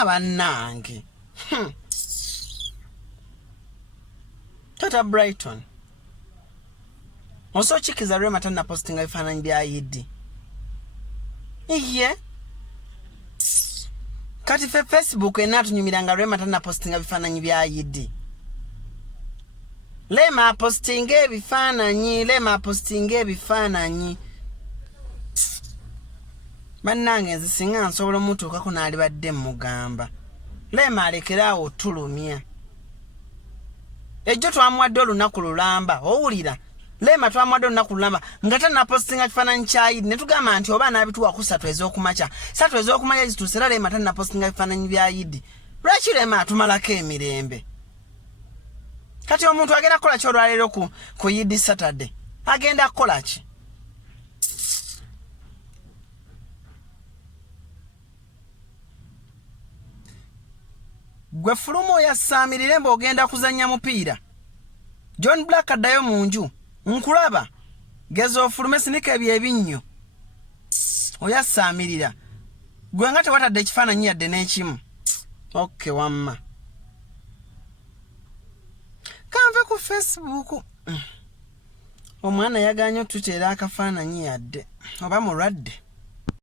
Abanange. Tata Brighton. Also chikiza Rema tana posting Bifananyi bya Iddi. Iye. Kati fe Facebook enatunyumiranga Rema tana posting Bifananyi bya Iddi. Lema posting Bifananyi, Lema posting Bifananyi. Bannange nzisinga nsobola omutuukako n'alibadde mugamba. Lema alekerawo otulumya. Ejjo twamuwadde olunaku lulamba, owulira. Lema twamuwadde olunaku lulamba, nga tanna postinga Bifananyi kya Iddi, ne tugamba nti oba n'abituwa ku 3 ez'okumakya. 3 ez'okumakya zituuse era Lema tanna postinga Bifananyi bya Iddi. Lwaki Lema atumalako emirembe? Kati omuntu agenda kukola ki olwaleero ku Iddi Saturday? Agenda kukola ki? Gwe fulumo ya Samirire mbogenda kuzanya mupiira. John Black addayo munju. Nkulaba. Gezo fulume sinika ebyebinyo. Oya Samirira. Gwe ngate watadde ekifaananyi yadde n'ekimu. Okay wamma. Kanve ku Facebook. Omwana yaganya tuteera akafaananyi yadde. Oba mulwadde.